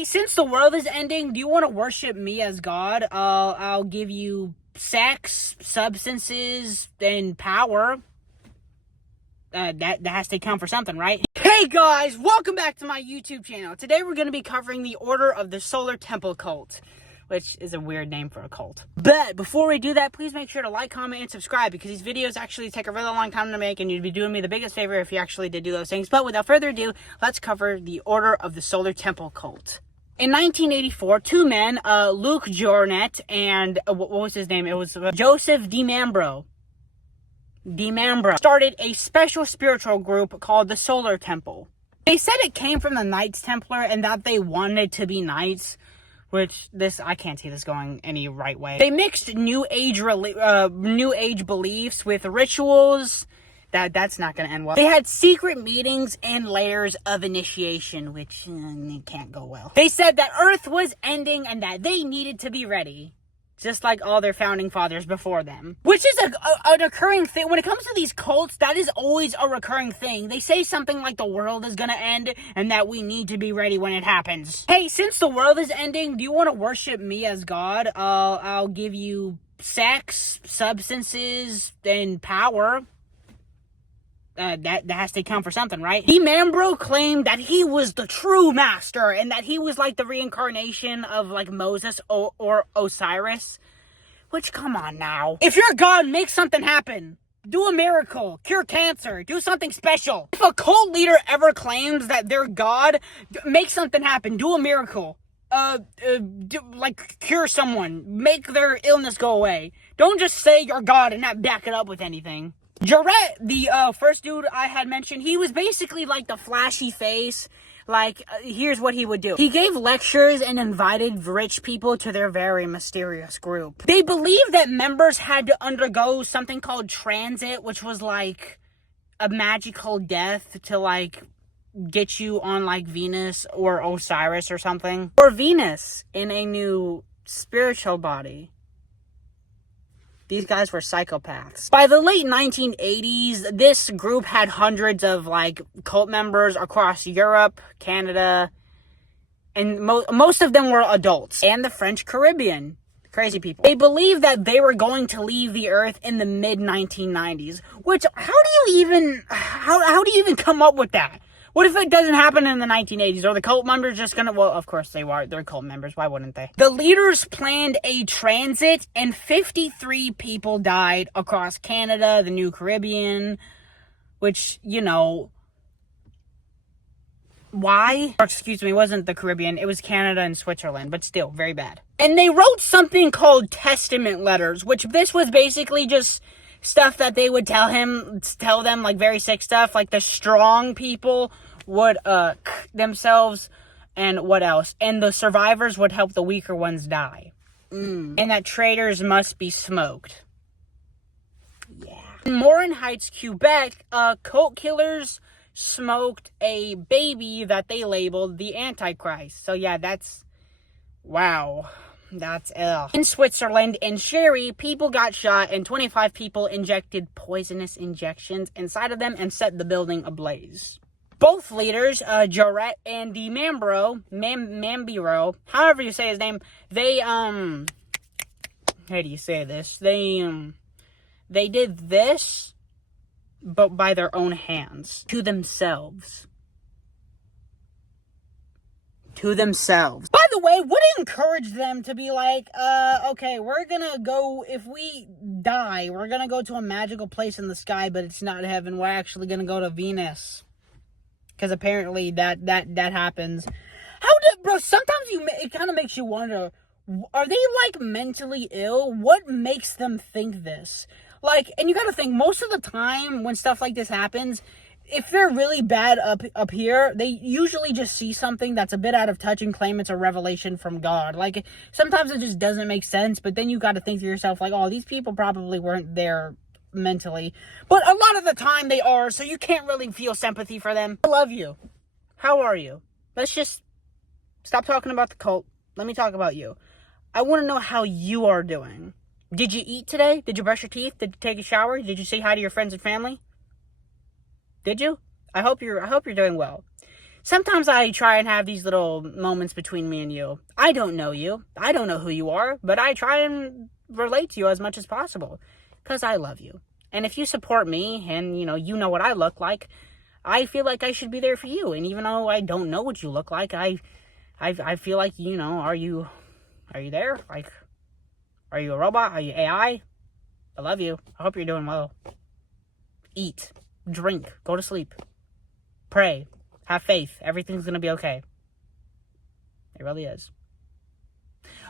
Hey, since the world is ending, do you want to worship me as God? I'll give you sex, substances, and power. That has to count for something, right? Hey guys, welcome back to my YouTube channel. Today we're going to be covering the Order of the Solar Temple Cult, which is a weird name for a cult. But before we do that, please make sure to like, comment, and subscribe, because these videos actually take a really long time to make, and you'd be doing me the biggest favor if you actually did do those things. But without further ado, let's cover the Order of the Solar Temple Cult. In 1984, two men, Luke Jornet and, what was his name? It was Joseph DiMambro, started a special spiritual group called the Solar Temple. They said it came from the Knights Templar and that they wanted to be knights, which I can't see this going any right way. They mixed New Age beliefs with rituals. That's not going to end well. They had secret meetings and layers of initiation, which can't go well. They said that Earth was ending and that they needed to be ready, just like all their founding fathers before them. Which is an occurring thing. When it comes to these cults, that is always a recurring thing. They say something like the world is gonna end and that we need to be ready when it happens. Hey, since the world is ending, do you want to worship me as God? I'll give you sex, substances, and power. That has to count for something, right? DiMambro claimed that he was the true master and that he was like the reincarnation of like Moses or Osiris. Which, come on now. If you're God, make something happen. Do a miracle. Cure cancer. Do something special. If a cult leader ever claims that they're God, make something happen. Do a miracle. Cure someone. Make their illness go away. Don't just say you're God and not back it up with anything. Jarrett, the first dude I had mentioned, he was basically like the flashy face. Here's what he would do. He gave lectures and invited rich people to their very mysterious group. They believed that members had to undergo something called transit, which was like a magical death to get you on Venus or Osiris or something. Or Venus in a new spiritual body. These guys were psychopaths. By the late 1980s, this group had hundreds of, cult members across Europe, Canada, and most of them were adults, and the French Caribbean. Crazy people. They believed that they were going to leave the Earth in the mid-1990s, which, how do you even come up with that? What if it doesn't happen in the 1980s? Are the cult members just gonna... Well, of course they are. They're cult members. Why wouldn't they? The leaders planned a transit, and 53 people died across Canada, the New Caribbean, which, why? Or, excuse me, it wasn't the Caribbean. It was Canada and Switzerland, but still, very bad. And they wrote something called testament letters, which this was basically just stuff that they would tell them, very sick stuff, like the strong people would themselves, and what else? And the survivors would help the weaker ones die. And that traitors must be smoked. Yeah. In Morin Heights, Quebec, cult killers smoked a baby that they labeled the Antichrist. So yeah, that's... wow. That's ugh. In Switzerland, in Sherry, people got shot and 25 people injected poisonous injections inside of them and set the building ablaze. Both leaders, Jarrett and DiMambro, however you say his name, they, how do you say this? They did this, but by their own hands, to themselves. By the way, would it encourage them to be okay, we're gonna go, if we die, we're gonna go to a magical place in the sky, but it's not heaven, we're actually gonna go to Venus. Because apparently that happens. Bro, sometimes it kind of makes you wonder, are they mentally ill? What makes them think this? And you gotta think, most of the time when stuff like this happens, if they're really bad up here, they usually just see something that's a bit out of touch and claim it's a revelation from God. Sometimes it just doesn't make sense, but then you got to think to yourself, oh, these people probably weren't there mentally. But a lot of the time they are, so you can't really feel sympathy for them. I love you. How are you? Let's just stop talking about the cult. Let me talk about you. I want to know how you are doing. Did you eat today? Did you brush your teeth? Did you take a shower? Did you say hi to your friends and family? Did you? I hope you're doing well. Sometimes I try and have these little moments between me and you. I don't know you. I don't know who you are, but I try and relate to you as much as possible because I love you. And if you support me and, you know what I look like, I feel like I should be there for you. And even though I don't know what you look like, I feel like, are you there? Like, are you a robot? Are you AI? I love you. I hope you're doing well. Eat, drink, go to sleep, pray, have faith. Everything's going to be okay. It really is.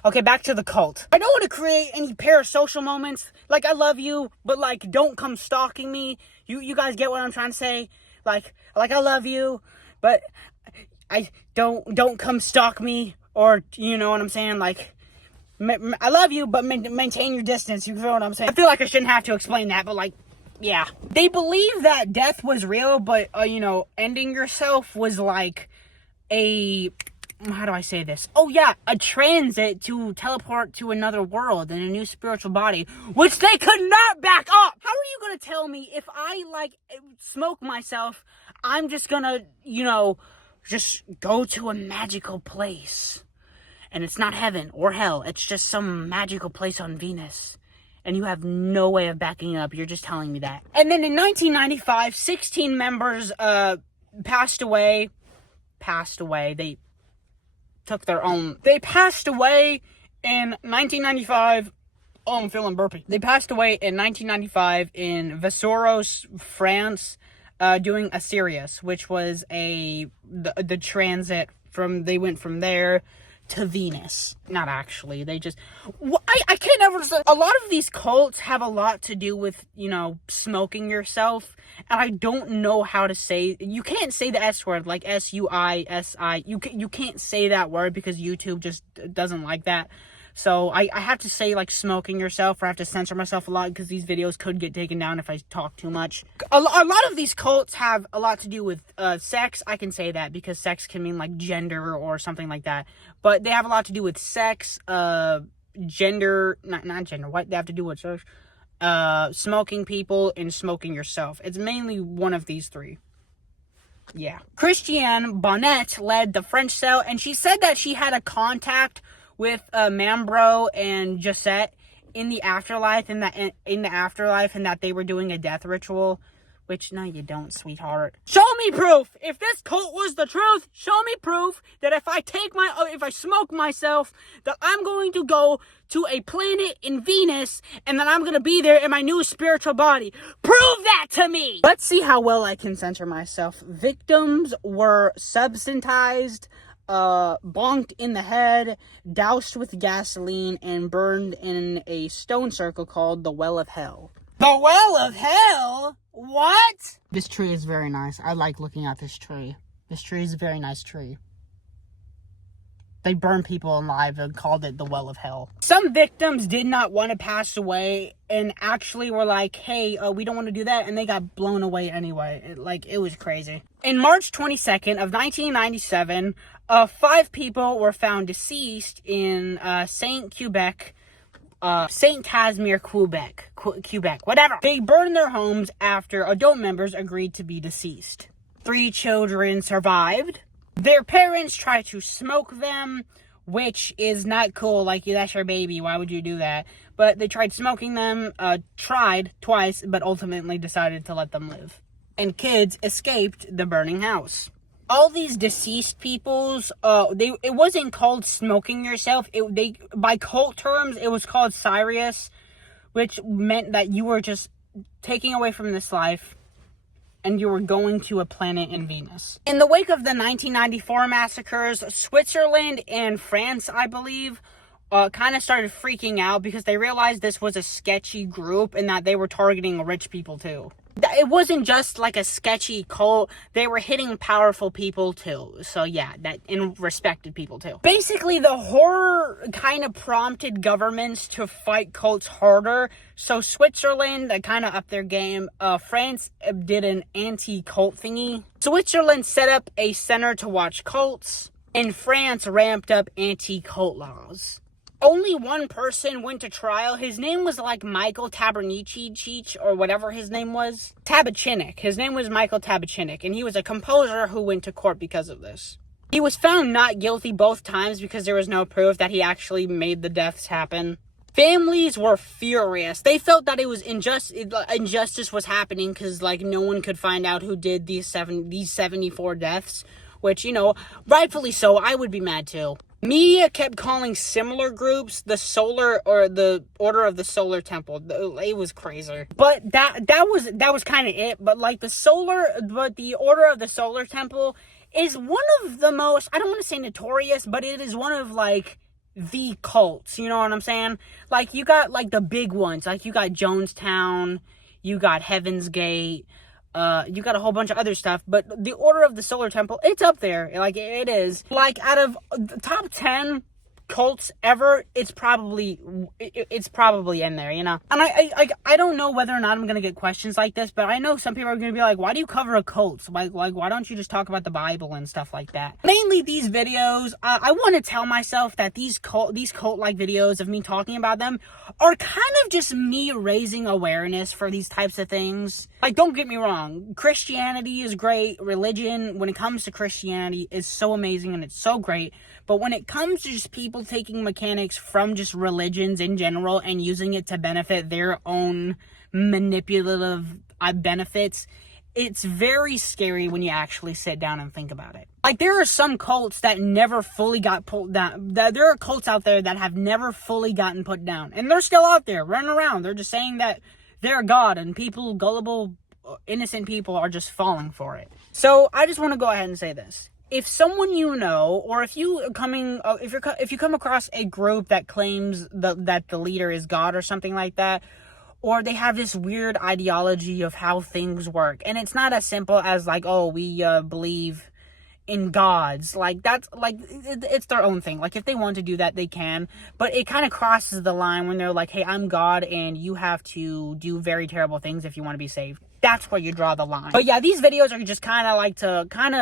Okay, back to the cult. I don't want to create any parasocial moments. Like, I love you, but, like, don't come stalking me. You guys get what I'm trying to say? Like I love you, but I don't come stalk me. Or, you know what I'm saying? Like, I love you, but maintain your distance. You feel what I'm saying? I feel like I shouldn't have to explain that, but, like, yeah. They believe that death was real, but, ending yourself was like how do I say this? Oh, yeah, a transit to teleport to another world and a new spiritual body, which they could not back up. How are you going to tell me if I, smoke myself, I'm just going to, just go to a magical place? And it's not heaven or hell. It's just some magical place on Venus. And you have no way of backing up. You're just telling me that. And then in 1995, 16 members passed away. They took their own. They passed away in 1995. Oh, I'm feeling burpy. They passed away in 1995 in Vesoros, France, doing a Sirius, which was the transit from. They went from there to Venus. Not actually. They just... I can't ever... A lot of these cults have a lot to do with, smoking yourself. And I don't know how to say... You can't say the S word, like S-U-I-S-I. You can't say that word because YouTube just doesn't like that. So I have to say, smoking yourself, or I have to censor myself a lot because these videos could get taken down if I talk too much. A lot of these cults have a lot to do with sex. I can say that because sex can mean, gender or something like that. But they have a lot to do with sex, gender, not gender, what? They have to do with sex, smoking people, and smoking yourself. It's mainly one of these three. Yeah. Christiane Bonnet led the French cell, and she said that she had a contact with Mambro and Josette in the afterlife, and that they were doing a death ritual. Which, no, you don't, sweetheart. Show me proof! If this cult was the truth, show me proof that if I smoke myself, that I'm going to go to a planet in Venus, and that I'm going to be there in my new spiritual body. Prove that to me! Let's see how well I can censor myself. Victims were substantized, bonked in the head, doused with gasoline, and burned in a stone circle called the Well of Hell. The Well of Hell? What? This tree is very nice. I like looking at this tree. This tree is a very nice tree. They burned people alive and called it the Well of Hell. Some victims did not want to pass away and actually were like, hey, we don't want to do that. And they got blown away anyway. It was crazy. In March 22nd of 1997, 5 people were found deceased in Saint Casimir, Quebec, whatever. They burned their homes after adult members agreed to be deceased. 3 children survived. Their parents tried to smoke them, which is not cool. That's your baby. Why would you do that? But they tried smoking them, tried twice, but ultimately decided to let them live. And kids escaped the burning house. All these deceased peoples, it wasn't called smoking yourself. By cult terms, it was called Sirius, which meant that you were just taking away from this life and you were going to a planet in Venus. In the wake of the 1994 massacres, Switzerland and France, I believe, kind of started freaking out because they realized this was a sketchy group and that they were targeting rich people too. It wasn't just a sketchy cult. They were hitting powerful people too. So yeah, and respected people too. Basically, the horror kind of prompted governments to fight cults harder. So Switzerland, kind of upped their game. France did an anti-cult thingy. Switzerland set up a center to watch cults. And France ramped up anti-cult laws. only one person went to trial. His name was like Michael Tabernicci, or whatever his name was. Tabachinik. His name was Michael Tabachinik, and he was a composer who went to court because of this. He was found not guilty both times because there was no proof that he actually made the deaths happen. Families were furious. They felt that it was injustice was happening because, like, no one could find out who did these 74 deaths, which, you know, rightfully so. I would be mad too. Media kept calling similar groups the Order of the Solar Temple. It was crazy. But that was kind of it. But like the Order of the Solar Temple is one of the most, I don't want to say notorious, but it is one of like the cults, you know what I'm saying? Like, you got like the big ones, like you got Jonestown, you got Heaven's Gate, you got a whole bunch of other stuff, but the Order of the Solar Temple, it's up there. Like, it is. Like, out of the top 10 cults ever, it's probably in there, you know? And I don't know whether or not I'm gonna get questions like this, but I know some people are gonna be like, why do you cover a cult? Like why don't you just talk about the Bible and stuff like that? Mainly these videos, I want to tell myself that these cult-like videos of me talking about them are kind of just me raising awareness for these types of things. Like, don't get me wrong, Christianity is great. Religion, when it comes to Christianity, is so amazing and it's so great. But when it comes to just people taking mechanics from just religions in general and using it to benefit their own manipulative benefits, it's very scary when you actually sit down and think about it. Like, there are some cults that never fully got pulled down. There are cults out there that have never fully gotten put down. And they're still out there running around. They're just saying that they're God, and people, gullible, innocent people, are just falling for it. So I just want to go ahead and say this. If someone you know, or if you come across a group that claims that the leader is God or something like that, or they have this weird ideology of how things work, and it's not as simple as like, oh, we believe in gods, like, that's like, it's their own thing. Like, if they want to do that, they can, but it kind of crosses the line when they're like, hey, I'm God and you have to do very terrible things if you want to be saved. That's where you draw the line. But yeah, these videos are just kind of like I kind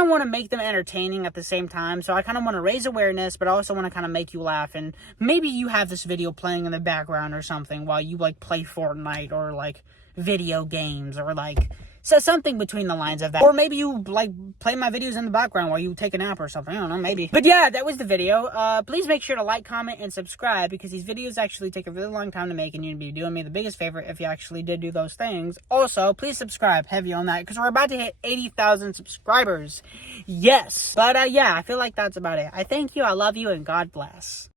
of want to make them entertaining at the same time. So I kind of want to raise awareness, but I also want to kind of make you laugh. And maybe you have this video playing in the background or something while you like play Fortnite or like video games, or like, so something between the lines of that. Or maybe you like play my videos in the background while you take a nap or something. I don't know, maybe. But yeah, that was the video. Please make sure to like, comment, and subscribe, because these videos actually take a really long time to make, and you'd be doing me the biggest favor if you actually did do those things. Also, please subscribe heavy on that, because we're about to hit 80,000 subscribers. Yes. But yeah, I feel like that's about it. I thank you, I love you, and God bless.